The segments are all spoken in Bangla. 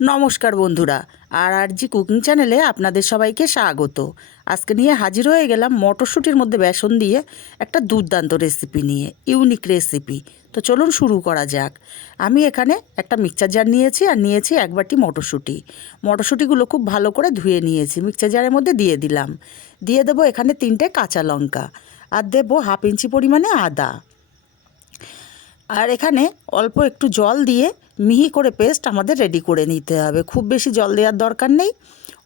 নমস্কার বন্ধুরা আর আর জি কুকিং চ্যানেলে আপনাদের সবাইকে স্বাগত। আজকে নিয়ে হাজির হয়ে গেলাম মটরশুঁটির মধ্যে বেসন দিয়ে একটা দুর্দান্ত রেসিপি নিয়ে, ইউনিক রেসিপি। তো চলুন শুরু করা যাক। আমি এখানে একটা মিক্সচার জার নিয়েছি আর নিয়েছি এক বাটি মটরশুঁটি। মটরশুঁটিগুলো খুব ভালো করে ধুয়ে নিয়েছি মিক্সচার জারের মধ্যে দিয়ে দিলাম। দিয়ে দেবো এখানে তিনটে কাঁচা লঙ্কা আর দেবো হাফ ইঞ্চি পরিমাণে আদা। আর এখানে অল্প একটু জল দিয়ে মিহি করে পেস্ট আমাদের রেডি করে নিতে হবে। খুব বেশি জল দেওয়ার দরকার নেই,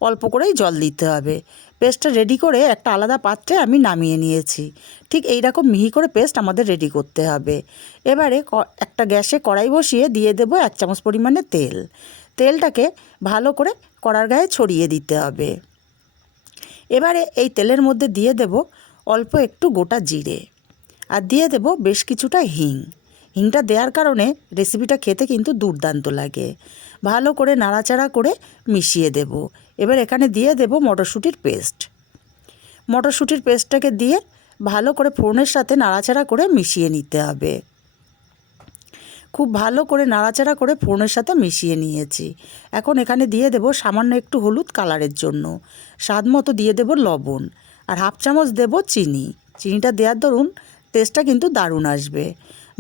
অল্প করেই জল দিতে হবে। পেস্টটা রেডি করে একটা আলাদা পাত্রে আমি নামিয়ে নিয়েছি। ঠিক এই রকম মিহি করে পেস্ট আমাদের রেডি করতে হবে। এবারে একটা গ্যাসে কড়াই বসিয়ে দিয়ে দেবো এক চামচ পরিমাণে তেল। তেলটাকে ভালো করে কড়ার গায়ে ছড়িয়ে দিতে হবে। এবারে এই তেলের মধ্যে দিয়ে দেব অল্প একটু গোটা জিরে। আর দিয়ে দেব বেশ কিছুটা হিং। হিংটা দেওয়ার কারণে রেসিপিটা খেতে কিন্তু দুর্দান্ত লাগে। ভালো করে নাড়াচাড়া করে মিশিয়ে দেব। এবার এখানে দিয়ে দেব মটরশুঁটির পেস্ট মটরশুঁটির পেস্টটাকে দিয়ে ভালো করে ফোড়নের সাথে নাড়াচাড়া করে মিশিয়ে নিতে হবে। খুব ভালো করে নাড়াচাড়া করে ফোড়নের সাথে মিশিয়ে নিয়েছি। এখন এখানে দিয়ে দেব সামান্য একটু হলুদ কালারের জন্য। স্বাদ মতো দিয়ে দেব লবণ। আর হাফ চামচ দেব চিনি। চিনিটা দেওয়ার দরুন টেস্টটা কিন্তু দারুণ আসবে।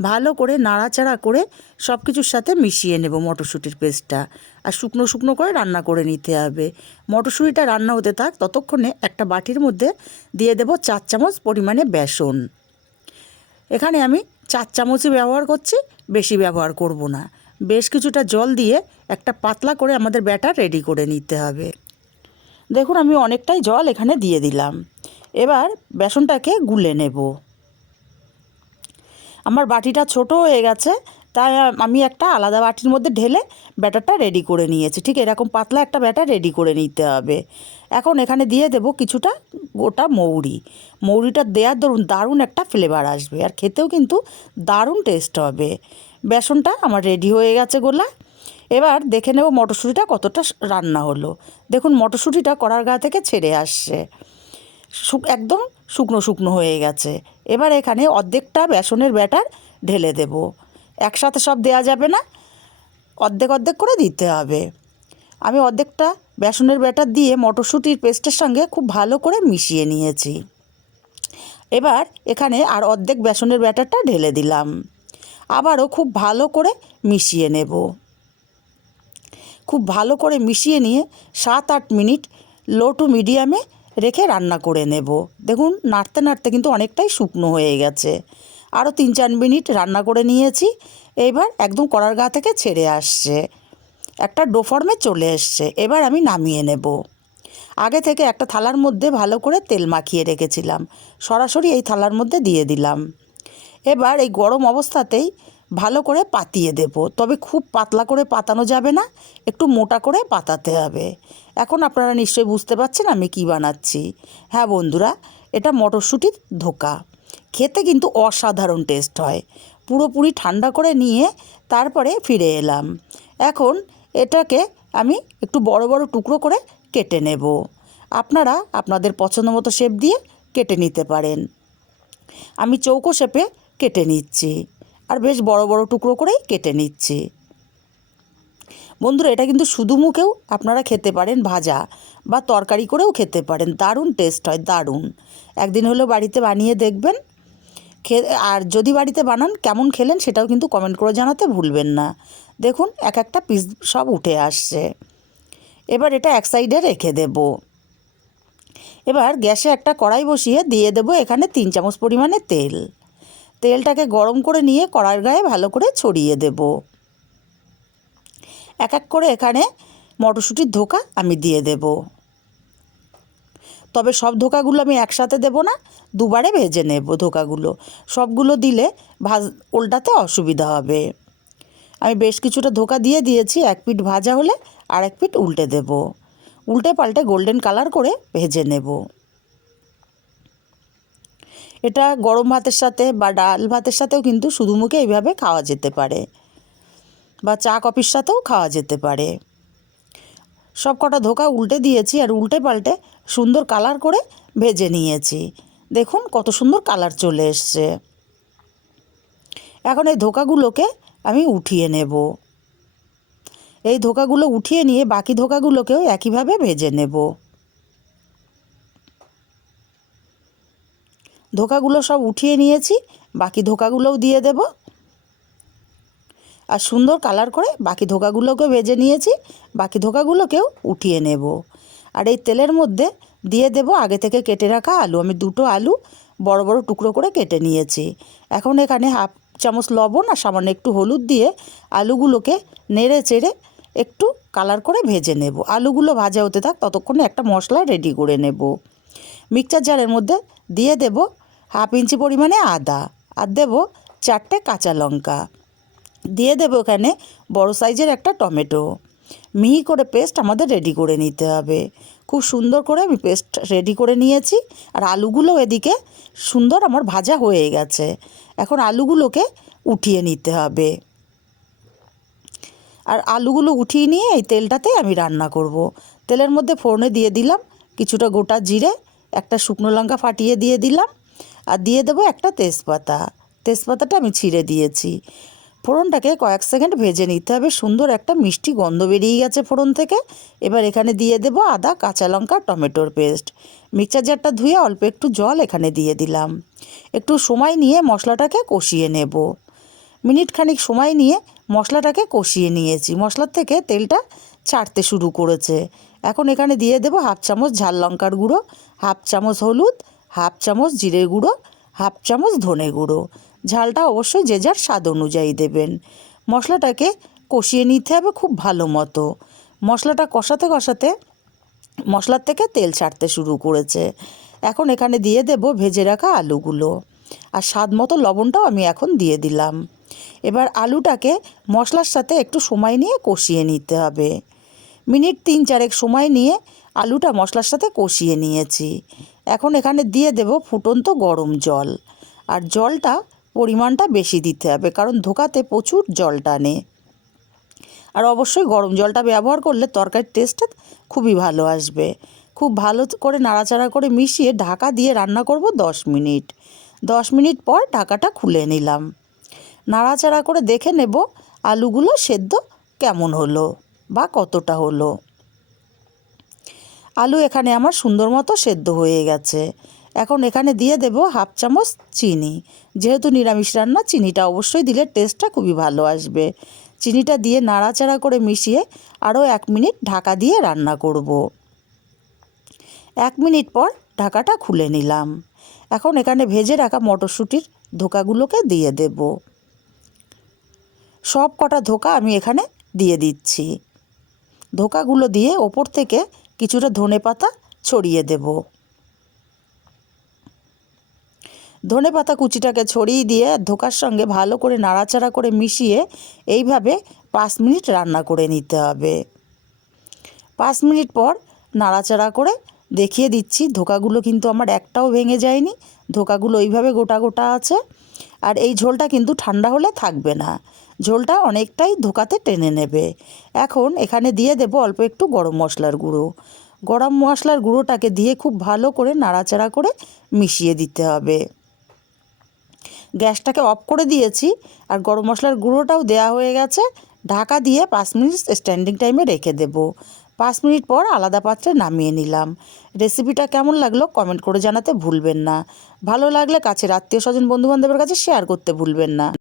ভালো করে, নাড়াচাড়া করে সব কিছুর সাথে মিশিয়ে নেব মটরশুঁটির পেস্টটা। আর শুকনো শুকনো করে রান্না করে নিতে হবে। মটরশুঁটিটা রান্না হতে থাক, ততক্ষণে একটা বাটির মধ্যে দিয়ে দেব চার চামচ পরিমাণে বেসন। এখানে আমি চার চামচই ব্যবহার করছি, বেশি ব্যবহার করব না। বেশ কিছুটা জল দিয়ে একটা পাতলা করে আমাদের ব্যাটার রেডি করে নিতে হবে। দেখুন আমি অনেকটাই জল এখানে দিয়ে দিলাম। এবার বেসনটাকে গুলে নেব। আমার বাটিটা ছোট হয়ে গেছে, তাই আমি একটা আলাদা বাটির মধ্যে ঢেলে ব্যাটারটা রেডি করে নিয়েছি। ঠিক এরকম পাতলা একটা ব্যাটার রেডি করে নিতে হবে। এখন এখানে দিয়ে দেব কিছুটা গোটা মৌরি। মৌরিটা দেওয়ার দরুন দারুণ একটা ফ্লেভার আসবে, আর খেতেও কিন্তু দারুণ টেস্ট হবে। বেসনটা আমার রেডি হয়ে গেছে গোলা। এবার দেখে নেব মটরশুঁটিটা কতটা রান্না হলো। দেখুন মটরশুঁটিটা কড়ার গা থেকে ছেড়ে আসছে। একদম শুকনো শুকনো হয়ে গেছে। এবার এখানে অর্ধেকটা বেসনের ব্যাটার ঢেলে দেব। একসাথে সব দেওয়া যাবে না, অর্ধেক অর্ধেক করে দিতে হবে। আমি অর্ধেকটা বেসনের ব্যাটার দিয়ে মটরশুঁটির পেস্টের সঙ্গে খুব ভালো করে মিশিয়ে নিয়েছি। এবার এখানে আর অর্ধেক বেসনের ব্যাটারটা ঢেলে দিলাম। আবারও খুব ভালো করে মিশিয়ে নেব। খুব ভালো করে মিশিয়ে নিয়ে সাত আট মিনিট লো টু মিডিয়ামে রেখে রান্না করে নেব। দেখুন, নাড়তে নাড়তে কিন্তু অনেকটাই শুকনো হয়ে গেছে। আরও তিন চার মিনিট রান্না করে নিয়েছি। এবার একদম কড়ার গা থেকে ছেড়ে আসছে। একটা ডো ফর্মে চলে এসছে। এবার আমি নামিয়ে নেব। আগে থেকে একটা থালার মধ্যে ভালো করে তেল মাখিয়ে রেখেছিলাম। সরাসরি এই থালার মধ্যে দিয়ে দিলাম। এবার এই গরম অবস্থাতেই ভালো করে পাতিয়ে দেব। তবে খুব পাতলা করে পাতানো যাবে না, একটু মোটা করে পাতাতে হবে। এখন আপনারা নিশ্চয়ই বুঝতে পারছেন আমি কি বানাচ্ছি। হ্যাঁ বন্ধুরা, এটা মটরশুঁটির ধোকা। খেতে কিন্তু অসাধারণ টেস্ট হয়। পুরোপুরি ঠান্ডা করে নিয়ে তারপরে ফিরে এলাম। এখন এটাকে আমি একটু বড় বড় টুকরো করে কেটে নেব। আপনারা আপনাদের পছন্দ মতো শেপ দিয়ে কেটে নিতে পারেন। আমি চৌকো শেপে কেটে নিচ্ছি। আর বেশ বড় বড় টুকরো করেই কেটে নিচ্ছি। বন্ধুরা, এটা কিন্তু শুধু মুখেও আপনারা খেতে পারেন ভাজা বা তরকারি করেও খেতে পারেন। দারুণ টেস্ট হয়, দারুণ। একদিন হলেও বাড়িতে বানিয়ে দেখবেন। খে, আর যদি বাড়িতে বানান, কেমন খেলেন সেটাও কিন্তু কমেন্ট করে জানাতে ভুলবেন না। দেখুন, এক একটা পিস সব উঠে আসছে। এবার এটা এক সাইডে রেখে দেব। এবার গ্যাসে একটা কড়াই বসিয়ে দিয়ে দেব এখানে তিন চামচ পরিমাণে তেল। তেলটাকে গরম করে নিয়ে কড়াইয়ের গায়ে ভালো করে ছড়িয়ে দেব। এক এক করে এখানে মটরশুঁটির ধোকা আমি দিয়ে দেব। তবে সব ধোকাগুলো আমি একসাথে দেব না, দুবারে ভেজে নেব ধোকাগুলো। সবগুলো দিলে ভাজ উল্টাতে অসুবিধা হবে। আমি বেশ কিছুটা ধোকা দিয়ে দিয়েছি, এক পিঠ ভাজা হলে আর এক পিঠ উল্টে দেব। উল্টে পাল্টে গোল্ডেন কালার করে ভেজে নেব। এটা গরম ভাতের সাথে বা ডাল ভাতের সাথেও কিন্তু শুধু মুখে এইভাবে খাওয়া যেতে পারে। বা চা কফির সাথেও খাওয়া যেতে পারে। সব কটা ধোকা উল্টে দিয়েছি আর উল্টে পাল্টে সুন্দর কালার করে ভেজে নিয়েছি। দেখুন কত সুন্দর কালার চলে এসছে। এখন এই ধোকাগুলোকে আমি উঠিয়ে নেব। এই ধোকাগুলো উঠিয়ে নিয়ে বাকি ধোকাগুলোকেও একইভাবে ভেজে নেব। ধোকাগুলো সব উঠিয়ে নিয়েছি, বাকি ধোকাগুলোও দিয়ে দেব। আর সুন্দর কালার করে বাকি ধোকাগুলোকে ভেজে নিয়েছি, বাকি ধোকাগুলোকেও উঠিয়ে নেব। আর এই তেলের মধ্যে দিয়ে দেব আগে থেকে কেটে রাখা আলু। আমি দুটো আলু বড় বড় টুকরো করে কেটে নিয়েছি। এখন এখানে হাফ চামচ লবণ আর সামান্য একটু হলুদ দিয়ে আলুগুলোকে নেড়ে চেড়ে একটু কালার করে ভেজে নেব। আলুগুলো ভাজা হতে থাক, ততক্ষণে একটা মশলা রেডি করে নেব। মিক্সচার জারের মধ্যে দিয়ে দেব হাফ ইঞ্চি পরিমাণে আদা আর দেব চারটে কাঁচা লঙ্কা। দিয়ে দেবো এখানে বড় সাইজের একটা টমেটো। মিহি করে পেস্ট আমাদের রেডি করে নিতে হবে। খুব সুন্দর করে আমি পেস্ট রেডি করে নিয়েছি আর আলুগুলো এদিকে সুন্দর আমার ভাজা হয়ে গেছে। এখন আলুগুলোকে উঠিয়ে নিতে হবে। আর আলুগুলো উঠিয়ে নিয়ে এই তেলটাতে আমি রান্না করব। তেলের মধ্যে ফোড়নে দিয়ে দিলাম, কিছুটা গোটা জিরে, একটা শুকনো লঙ্কা ফাটিয়ে দিয়ে দিলাম। আর দিয়ে দেবো একটা তেজপাতা। তেজপাতাটা আমি ছিঁড়ে দিয়েছি। ফোড়নটাকে কয়েক সেকেন্ড ভেজে নিতে হবে। সুন্দর একটা মিষ্টি গন্ধ বেরিয়ে গেছে ফোড়ন থেকে। এবার এখানে দিয়ে দেবো আদা, কাঁচা লঙ্কা, টমেটোর পেস্ট। মিক্সচার জারটা ধুয়ে অল্প একটু জল এখানে দিয়ে দিলাম। একটু সময় নিয়ে মশলাটাকে কষিয়ে নেব। মিনিট খানিক সময় নিয়ে মশলাটাকে কষিয়ে নিয়েছি। মশলার থেকে তেলটা ছাড়তে শুরু করেছে। এখন এখানে দিয়ে দেবো হাফ চামচ ঝাল লঙ্কার গুঁড়ো, হাফ চামচ হলুদ হাফ চামচ জিরে গুঁড়ো, হাফ চামচ ধনে গুঁড়ো। ঝালটা অবশ্যই যে যার স্বাদ অনুযায়ী দেবেন। মশলাটাকে কষিয়ে নিতে হবে খুব ভালো মতো। মশলাটা কষাতে কষাতে মশলার থেকে তেল ছাড়তে শুরু করেছে। এখন এখানে দিয়ে দেব ভেজে রাখা আলুগুলো। আর স্বাদ মতো লবণটাও আমি এখন দিয়ে দিলাম। এবার আলুটাকে মশলার সাথে একটু সময় নিয়ে কষিয়ে নিতে হবে। মিনিট তিন চারেক সময় নিয়ে আলুটা মশলার সাথে কষিয়ে নিয়েছি। এখন এখানে দিয়ে দেব ফুটন্ত গরম জল। আর জলটা পরিমাণটা বেশি দিতে হবে, কারণ ধোকাতে প্রচুর জল টানে। আর অবশ্যই গরম জলটা ব্যবহার করলে তরকারির টেস্টটা খুবই ভালো আসবে। খুব ভালো করে নাড়াচাড়া করে মিশিয়ে ঢাকা দিয়ে রান্না করব দশ মিনিট। দশ মিনিট পর ঢাকাটা খুলে নিলাম। নাড়াচাড়া করে দেখে নেব আলুগুলো সেদ্ধ কেমন হলো বা কতটা হলো। আলু এখানে আমার সুন্দর মতো সেদ্ধ হয়ে গেছে। এখন এখানে দিয়ে দেব হাফ চামচ চিনি। যেহেতু নিরামিষ রান্না, চিনিটা অবশ্যই দিলে টেস্টটা খুবই ভালো আসবে। চিনিটা দিয়ে নাড়াচাড়া করে মিশিয়ে আরও এক মিনিট ঢাকা দিয়ে রান্না করব। এক মিনিট পর ঢাকাটা খুলে নিলাম। এখন এখানে ভেজে রাখা মটরশুঁটির ধোকাগুলোকে দিয়ে দেব। সব কটা ধোকা আমি এখানে দিয়ে দিচ্ছি। ধোকাগুলো দিয়ে ওপর থেকে কিছুটা ধনে পাতা ছড়িয়ে দেব। ধনে পাতা কুচিটাকে ছড়িয়ে দিয়ে ধোকার সঙ্গে ভালো করে নাড়াচাড়া করে মিশিয়ে এইভাবে পাঁচ মিনিট রান্না করে নিতে হবে। পাঁচ মিনিট পর নাড়াচাড়া করে দেখিয়ে দিচ্ছি। ধোকাগুলো কিন্তু আমার একটাও ভেঙে যায়নি। ধোকাগুলো ওইভাবে গোটা গোটা আছে। আর এই ঝোলটা কিন্তু ঠান্ডা হলে থাকবে না। ঝোলটা অনেকটাই ধোকাতে টেনে নেবে। এখন এখানে দিয়ে দেবো অল্প একটু গরম মশলার গুঁড়ো। গরম মশলার গুঁড়োটাকে দিয়ে খুব ভালো করে নাড়াচাড়া করে মিশিয়ে দিতে হবে। গ্যাসটাকে অফ করে দিয়েছি। আর গরম মশলার গুঁড়োটাও দেওয়া হয়ে গেছে। ঢাকা দিয়ে পাঁচ মিনিট স্ট্যান্ডিং টাইমে রেখে দেবো। পাঁচ মিনিট পর আলাদা পাত্রে নামিয়ে নিলাম। রেসিপিটা কেমন লাগল কমেন্ট করে জানাতে ভুলবেন না। ভালো লাগলে কাছের আত্মীয় স্বজন বন্ধুবান্ধবের কাছে শেয়ার করতে ভুলবেন না।